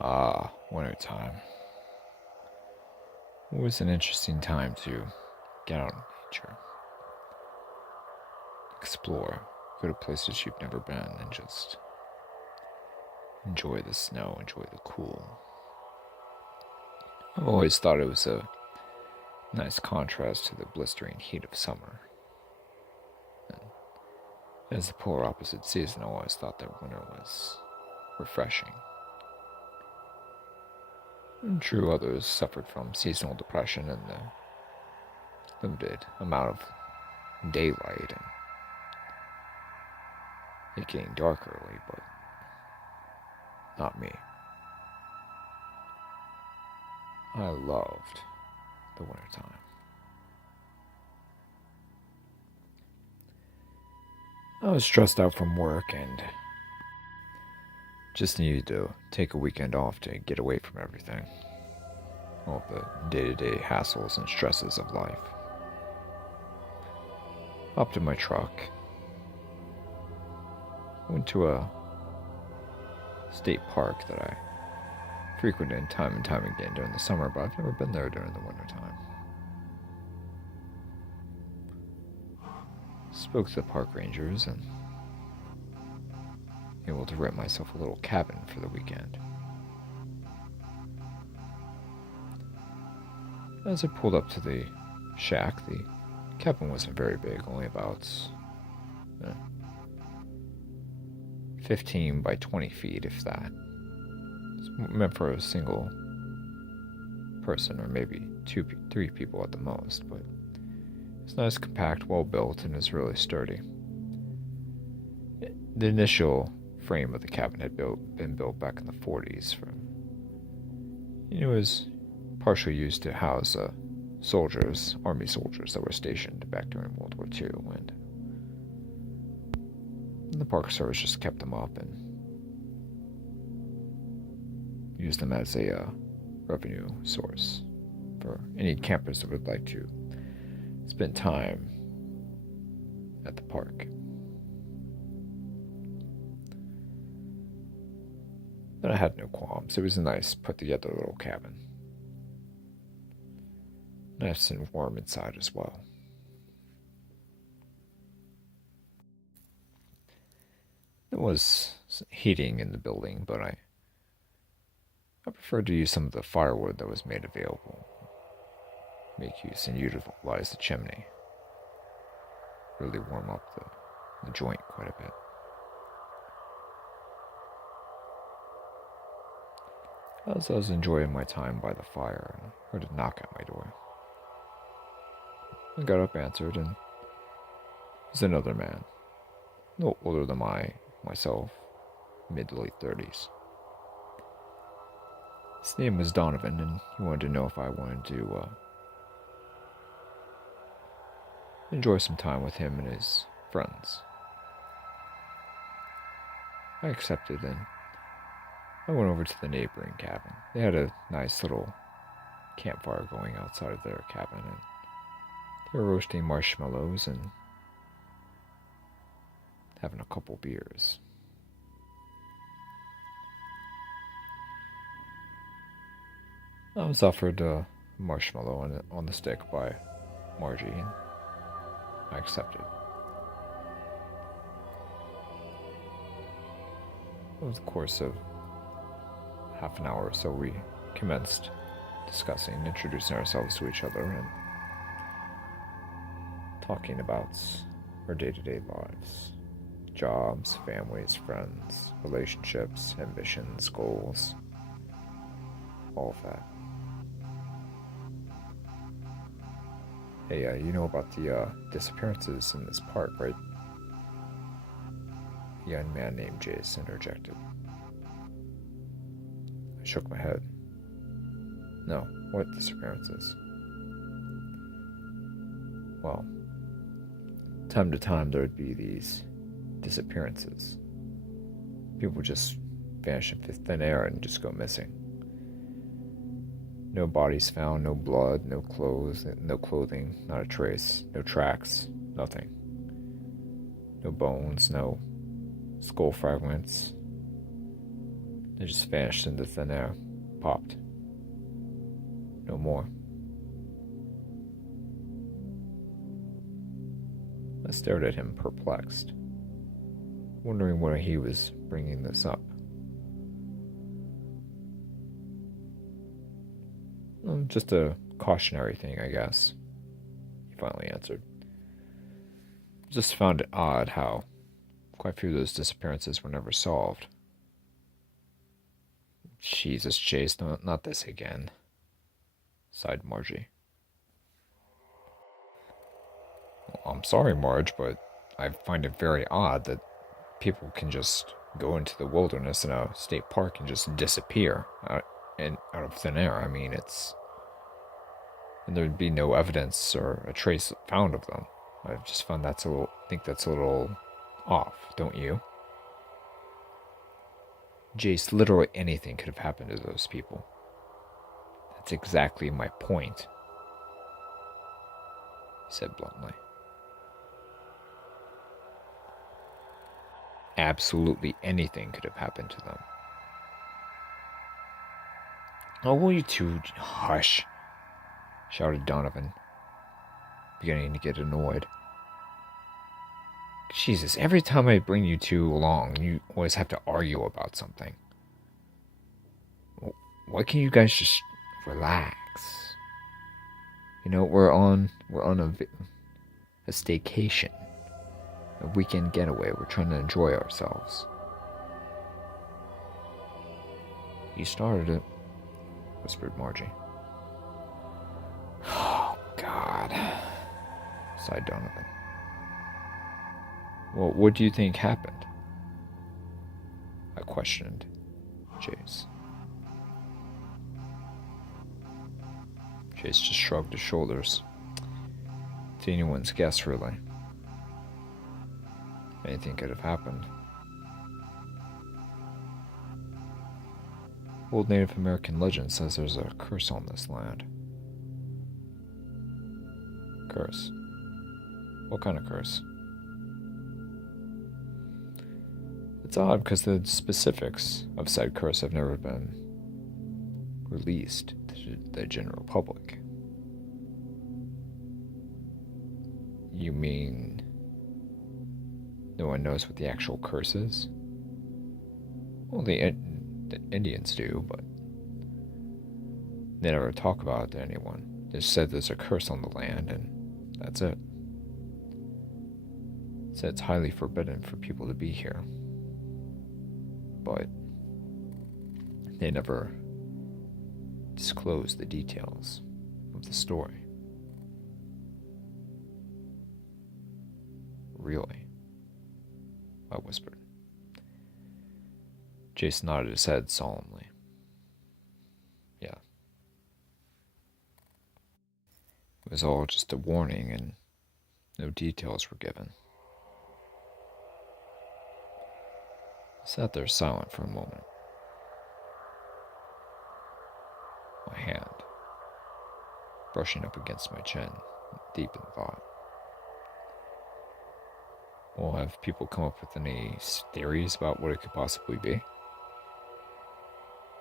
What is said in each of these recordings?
Wintertime. It was an interesting time to get out in nature, explore, go to places you've never been, and just enjoy the snow, enjoy the cool. I've always thought it was a nice contrast to the blistering heat of summer. And as the polar opposite season, I always thought that winter was refreshing. And true, others suffered from seasonal depression and the limited amount of daylight and it getting dark early, but not me. I loved the wintertime. I was stressed out from work and just needed to take a weekend off to get away from everything. All the day-to-day hassles and stresses of life. Hopped in my truck, went to a state park that I frequented time and time again during the summer, but I've never been there during the wintertime. Spoke to the park rangers and able to rent myself a little cabin for the weekend. As I pulled up to the shack, the cabin wasn't very big, only about 15 by 20 feet, if that. It's meant for a single person, or maybe three people at the most, but it's nice, compact, well built, and is really sturdy. The initial frame of the cabin had been built back in the 40s. It was partially used to house army soldiers that were stationed back during World War II, and the Park Service just kept them up and used them as a revenue source for any campers that would like to spend time at the park. But I had no qualms. It was a nice, put-together little cabin. Nice and warm inside as well. There was heating in the building, but I preferred to use some of the firewood that was made available. Make use and utilize the chimney. Really warm up the joint quite a bit. As I was enjoying my time by the fire, I heard a knock at my door. I got up, answered, and it was another man, no older than myself, mid to late 30s. His name was Donovan, and he wanted to know if I wanted to enjoy some time with him and his friends. I accepted, and I went over to the neighboring cabin. They had a nice little campfire going outside of their cabin, and they were roasting marshmallows and having a couple beers. I was offered a marshmallow on the stick by Margie, and I accepted. Over the course of half an hour or so, we commenced discussing, introducing ourselves to each other, and talking about our day-to-day lives. Jobs, families, friends, relationships, ambitions, goals, all of that. Hey, you know about the disappearances in this park, right? A young man named Jace interjected. I shook my head. No, what disappearances? Well, time to time there would be these disappearances. People just vanish into thin air and just go missing. No bodies found, no blood, no clothes, no clothing, not a trace, no tracks, nothing. No bones, no skull fragments, They just vanished into thin air, popped. No more. I stared at him, perplexed, wondering why he was bringing this up. Just a cautionary thing, I guess, he finally answered. Just found it odd how quite a few of those disappearances were never solved. Jesus, Chase, not this again, sighed Margie. Well, I'm sorry, Marge, but I find it very odd that people can just go into the wilderness in a state park and just disappear out of thin air. I mean, and there'd be no evidence or a trace found of them. I just found think that's a little off, don't you? Jace, literally anything could have happened to those people. That's exactly my point, he said bluntly. Absolutely anything could have happened to them. Oh, will you two hush? Shouted Donovan, beginning to get annoyed. Jesus, every time I bring you two along, you always have to argue about something. Why can't you guys just relax? You know, we're on a staycation, a weekend getaway. We're trying to enjoy ourselves. You started it, whispered Margie. Oh, God, sighed Donovan. Well, what do you think happened? I questioned Chase. Chase just shrugged his shoulders. It's anyone's guess, really. Anything could have happened. Old Native American legend says there's a curse on this land. Curse? What kind of curse? It's odd because the specifics of said curse have never been released to the general public. You mean no one knows what the actual curse is? Well, the Indians do, but they never talk about it to anyone. They just said there's a curse on the land, and that's it. Said it's highly forbidden for people to be here. But they never disclosed the details of the story. Really? I whispered. Jason nodded his head solemnly. Yeah. It was all just a warning, and no details were given. I sat there silent for a moment. My hand brushing up against my chin, deep in thought. Well, have people come up with any theories about what it could possibly be?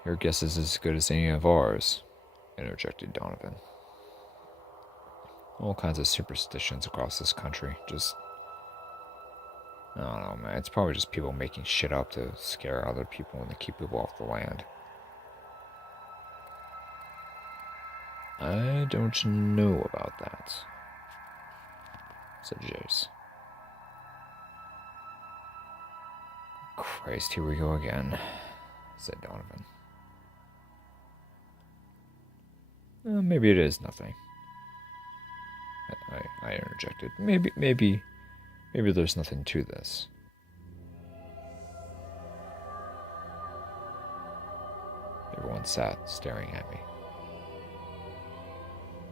Your guess is as good as any of ours, interjected Donovan. All kinds of superstitions across this country, just... I don't know, man. It's probably just people making shit up to scare other people and to keep people off the land. I don't know about that, said Jace. Christ, here we go again, said Donovan. Maybe it is nothing, I interjected. Maybe there's nothing to this. Everyone sat staring at me.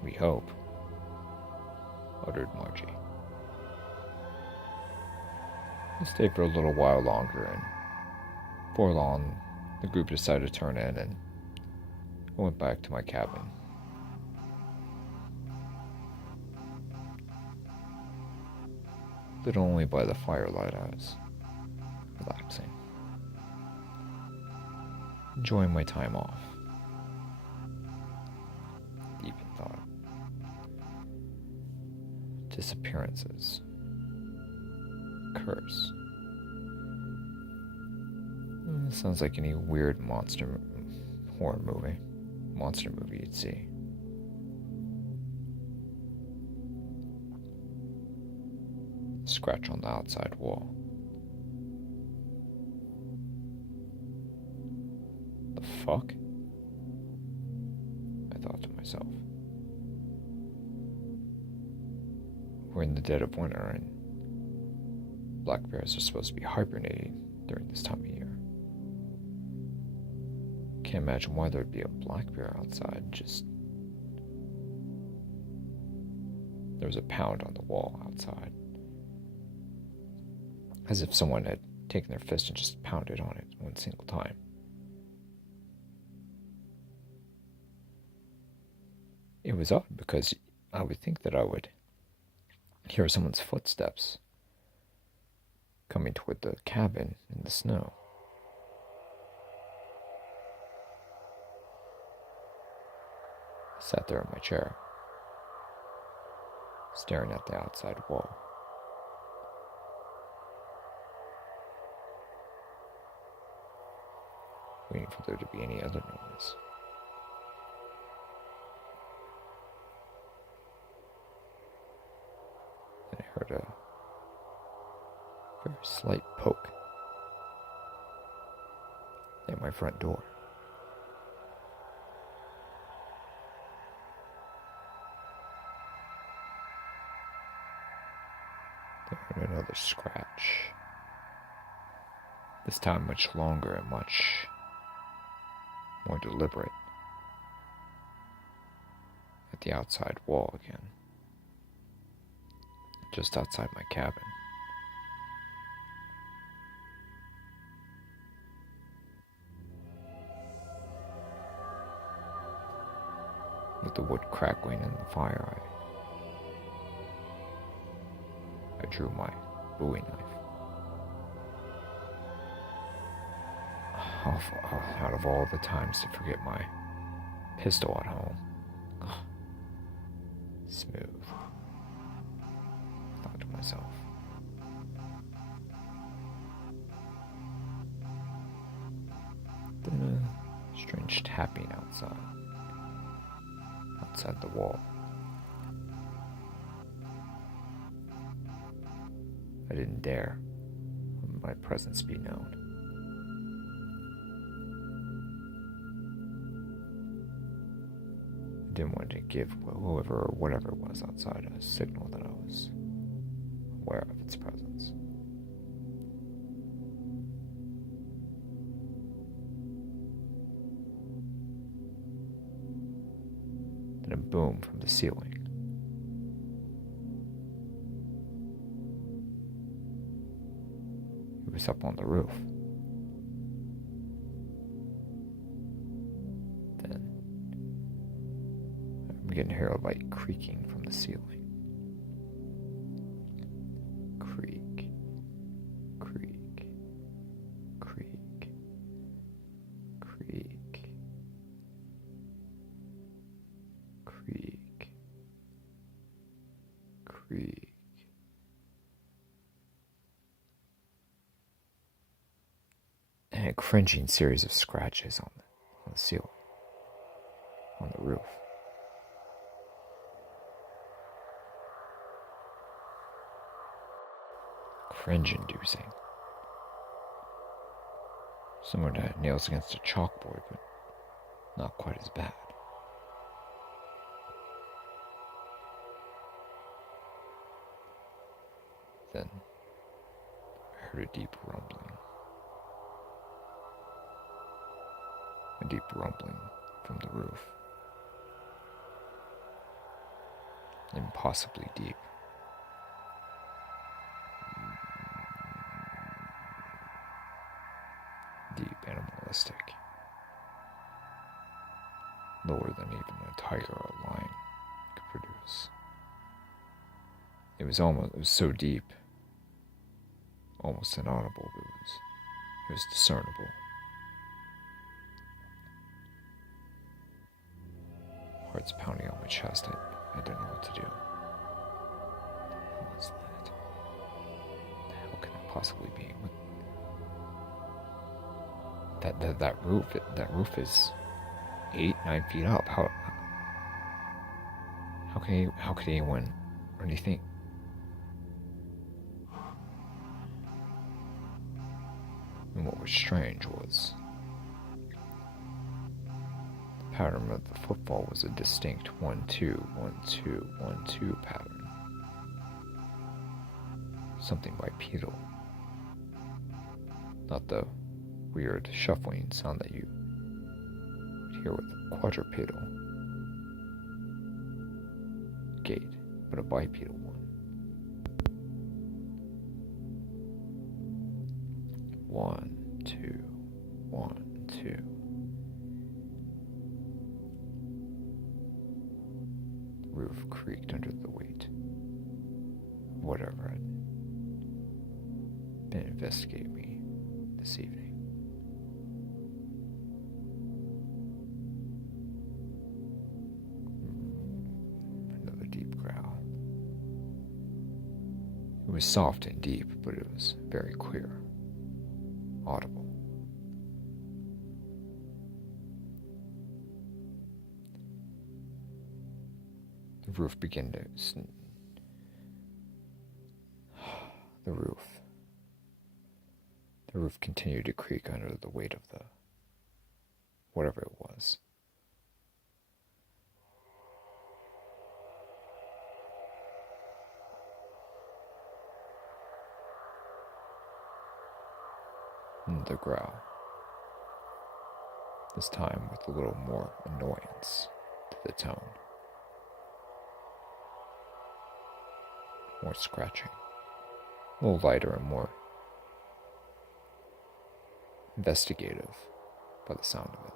We hope, uttered Margie. I stayed for a little while longer, and before long, the group decided to turn in, and I went back to my cabin. Lit only by the firelight, I was relaxing. enjoying my time off. Deep in thought. Disappearances. Curse. Sounds like any weird horror movie. Monster movie you'd see. Scratch on the outside wall. The fuck? I thought to myself. We're in the dead of winter and black bears are supposed to be hibernating during this time of year. Can't imagine why there'd be a black bear outside. Just there was a pound on the wall outside, as if someone had taken their fist and just pounded on it one single time. It was odd because I would think that I would hear someone's footsteps coming toward the cabin in the snow. I sat there in my chair, staring at the outside wall. Waiting for there to be any other noise. Then I heard a very slight poke at my front door. Then I heard another scratch. This time much longer and much more deliberate. At the outside wall again. Just outside my cabin. With the wood crackling in the fire, I drew my Bowie knife. Out of all the times to forget my pistol at home. Smooth. I thought to myself. Then a strange tapping outside the wall. I didn't dare my presence be known. I didn't want to give whoever or whatever it was outside a signal that I was aware of its presence. Then a boom from the ceiling. It was up on the roof. Then I'm beginning to hear a light creaking from the ceiling. Creak, creak, creak, creak, creak, creak. And a cringing series of scratches on the ceiling, on the roof. Cringe-inducing. Similar to nails against a chalkboard, but not quite as bad. Then I heard a deep rumbling. A deep rumbling from the roof. Impossibly deep. Deep, animalistic. Lower than even a tiger or a lion could produce. It was so deep, almost inaudible, but it was discernible. Heart's pounding on my chest. I don't know what to do. What was that? What the hell can it possibly be? That roof is 8-9 feet up. How could anyone or anything? And what was strange was the pattern of the footfall was a distinct 1-2, 1-2, 1-2 pattern. Something bipedal. Not the weird shuffling sound that you would hear with a quadrupedal gait, but a bipedal one. 1, 2, 1, 2. The roof creaked under the weight of whatever had been investigating me this evening. Another deep growl. It was soft and deep, but it was very clear. Audible. The roof began to the roof continued to creak under the weight of the whatever it was. Another growl. This time with a little more annoyance to the tone. More scratching. A little lighter and more investigative by the sound of it.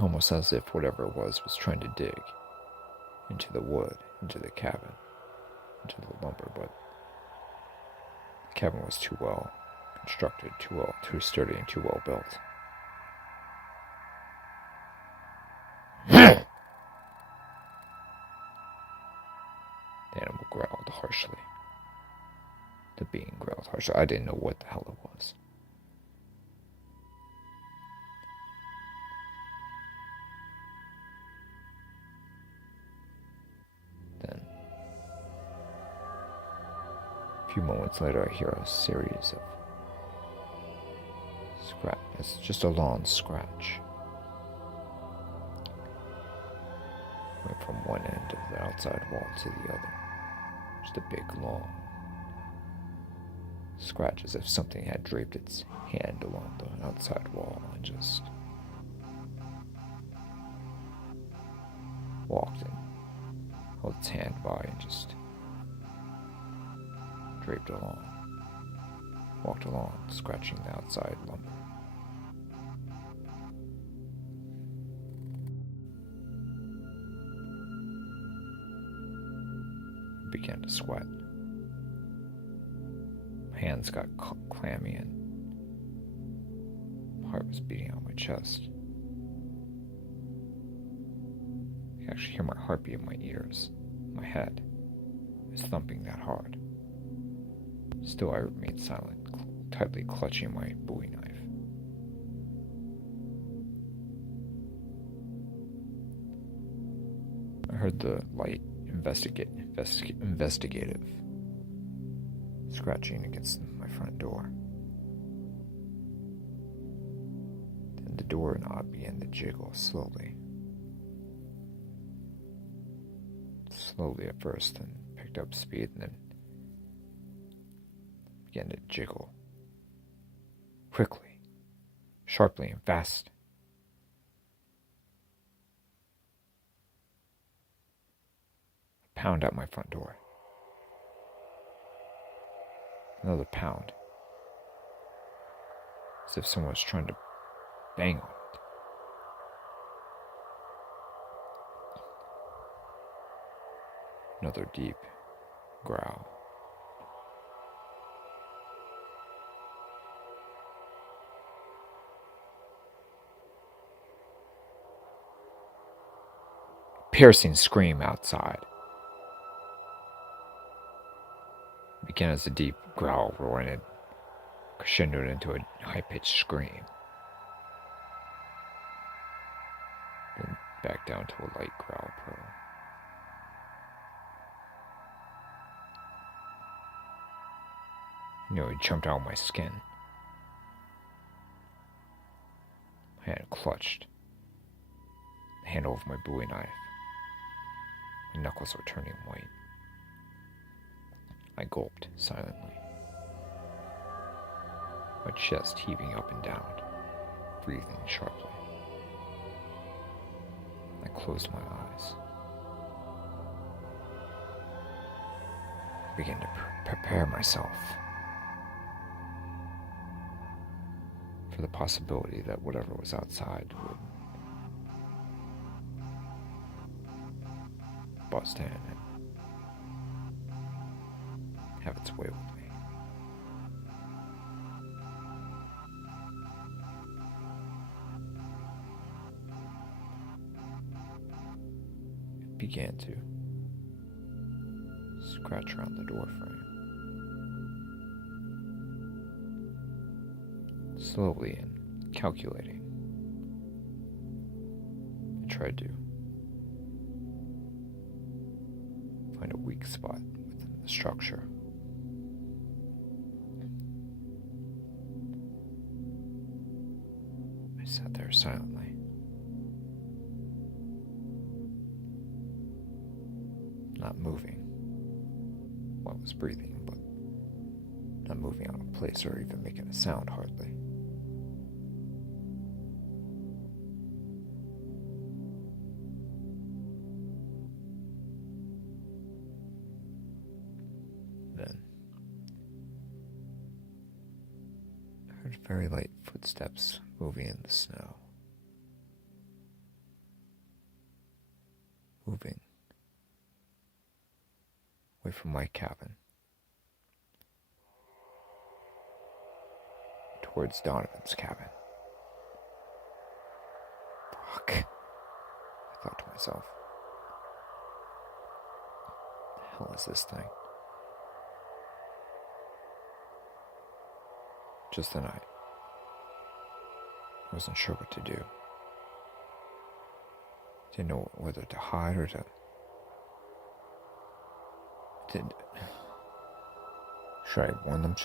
Almost as if whatever it was trying to dig into the wood, into the cabin, into the lumber, but the cabin was too well constructed, too sturdy and too well built. The animal growled harshly. The being growled harshly. I didn't know what the hell it was. Then, a few moments later, I hear a series of scratch. It's just a long scratch. Went from one end of the outside wall to the other. Just a big, long scratch, as if something had draped its hand along the outside wall and just walked and held its hand by and just draped along. Walked along, scratching the outside lumber. I began to sweat. My hands got clammy and my heart was beating on my chest. I could actually hear my heartbeat in my ears. My head was thumping that hard. Still, I remained silent, tightly clutching my Bowie knife. I heard the light investigative scratching against my front door. Then the doorknob began to jiggle slowly. Slowly at first, then picked up speed, and then began to jiggle. Quickly, sharply, and fast. A pound at my front door. Another pound. As if someone was trying to bang on it. Another deep growl. piercing scream outside. It began as a deep growl roaring and crescendoed into a high-pitched scream. Then back down to a light growl purr. It jumped out of my skin. My hand clutched the handle of my Bowie knife. My knuckles were turning white. I gulped silently, my chest heaving up and down, breathing sharply. I closed my eyes. I began to prepare myself for the possibility that whatever was outside would bust in and have its way with me. It began to scratch around the door frame. Slowly and calculating, I tried to find a weak spot within the structure. I sat there silently, not moving. Well, I was breathing, but not moving out of place or even making a sound hardly. Then I heard very light footsteps moving in the snow. Moving away from my cabin towards Donovan's cabin. Fuck, I thought to myself. What the hell is this thing? Just then I wasn't sure what to do. Didn't know whether to hide or to... Should I warn them?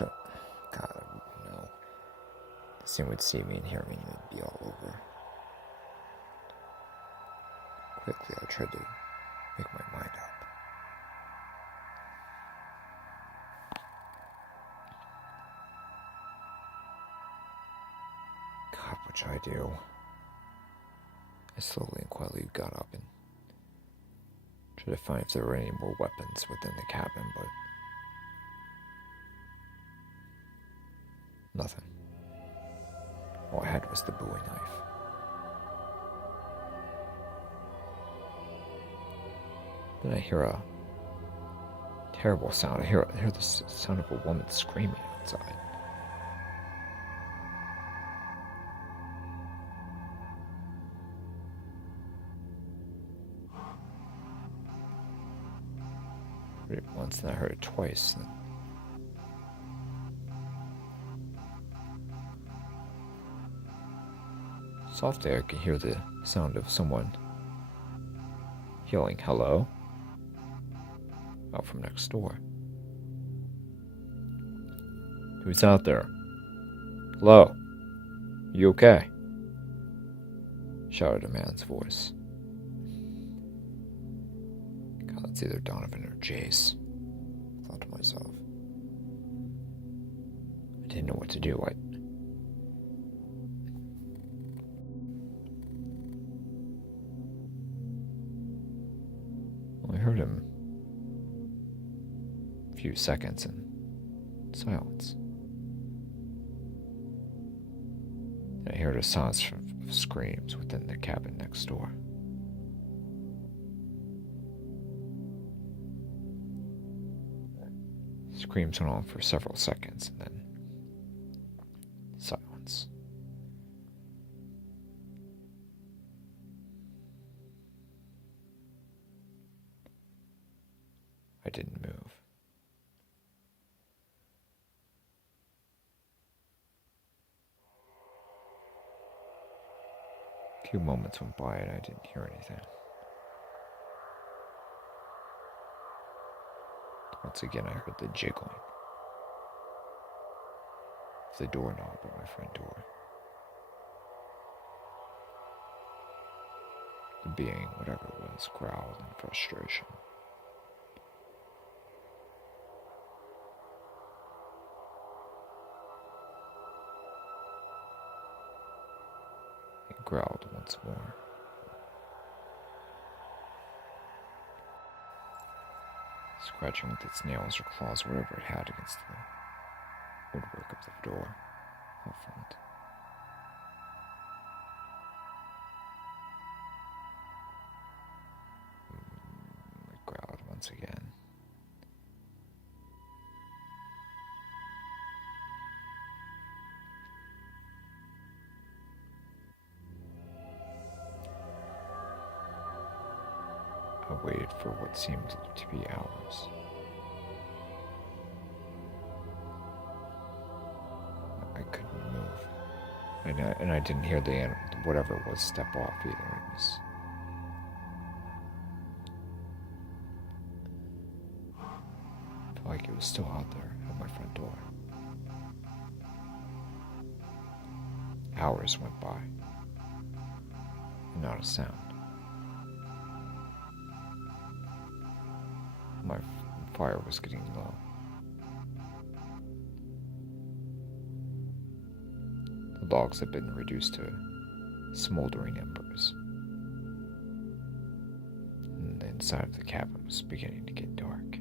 God, no. This thing would see me and hear me and it would be all over. Quickly, I tried to make my mind up. God, what should I do? I slowly and quietly got up and tried to find if there were any more weapons within the cabin, but nothing. All I had was the Bowie knife. Then I hear a terrible sound. I hear the sound of a woman screaming outside. I heard it once, and I heard it twice. Softly, I could hear the sound of someone yelling, "Hello?" out from next door. "Who's out there? Hello? You okay?" shouted a man's voice. God, it's either Donovan or Jace, I thought to myself. I didn't know what to do. I heard him a few seconds in silence. I heard a sound of screams within the cabin next door. Screams went on for several seconds and then silence. didn't move. A few moments went by and I didn't hear anything. Once again, I heard the jiggling of the doorknob at my front door. The being, whatever it was, growled in frustration. It growled once more. Scratching with its nails or claws, whatever it had, against the woodwork of the door out front. It growled once again. I waited for what seemed to be hours. I couldn't move. And I didn't hear the animal, whatever it was, step off either. It was... I felt like it was still out there at my front door. Hours went by. And not a sound. My fire was getting low. The logs had been reduced to smoldering embers. And the inside of the cabin was beginning to get dark.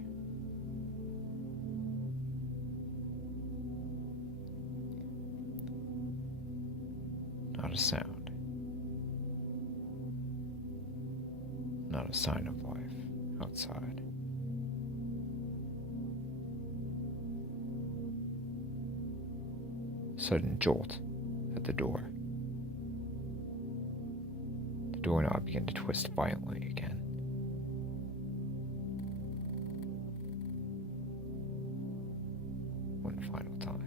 Not a sound. Not a sign of life outside. Sudden jolt at the door. The doorknob began to twist violently again. One final time.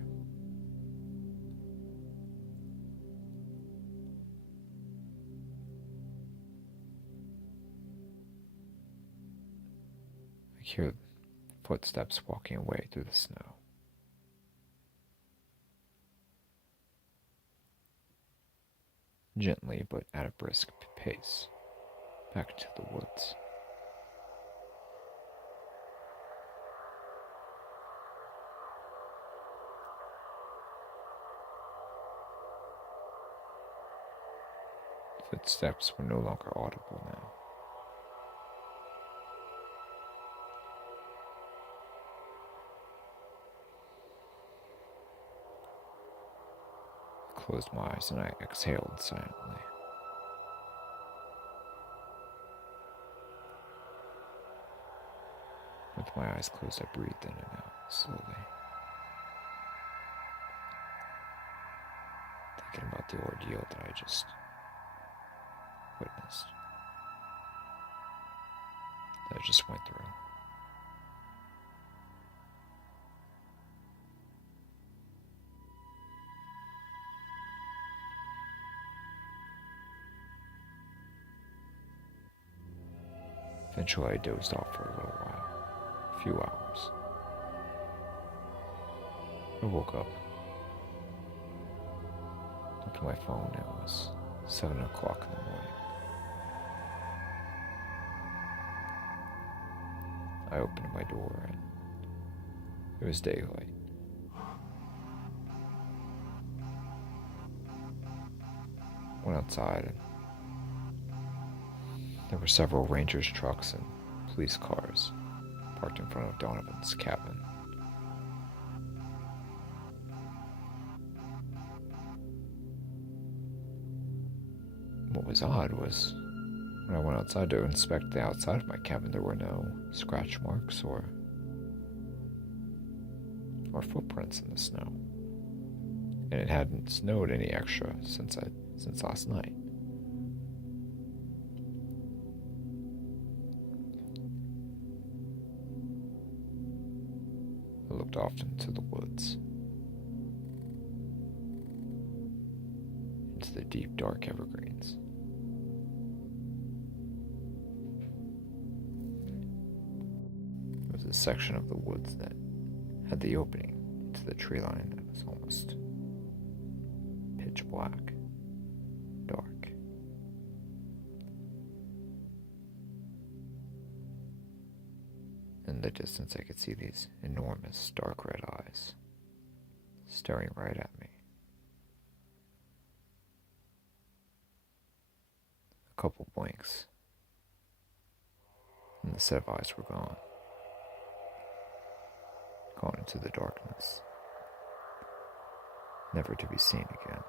I hear footsteps walking away through the snow. Gently, but at a brisk pace, back to the woods. Footsteps were no longer audible now. I closed my eyes and I exhaled silently. With my eyes closed, I breathed in and out slowly, thinking about the ordeal that I just witnessed, that I just went through. Eventually, I dozed off for a little while, a few hours. I woke up, looked at my phone, and it was 7 o'clock in the morning. I opened my door and it was daylight. Went outside and there were several rangers' trucks and police cars parked in front of Donovan's cabin. What was odd was when I went outside to inspect the outside of my cabin, there were no scratch marks or footprints in the snow. And it hadn't snowed any extra since last night. looked off into the woods, into the deep, dark evergreens. There was a section of the woods that had the opening into the tree line that was almost pitch black, dark. In the distance, I could see these enormous, dark red eyes staring right at me. A couple blinks, and the set of eyes were gone into the darkness, never to be seen again.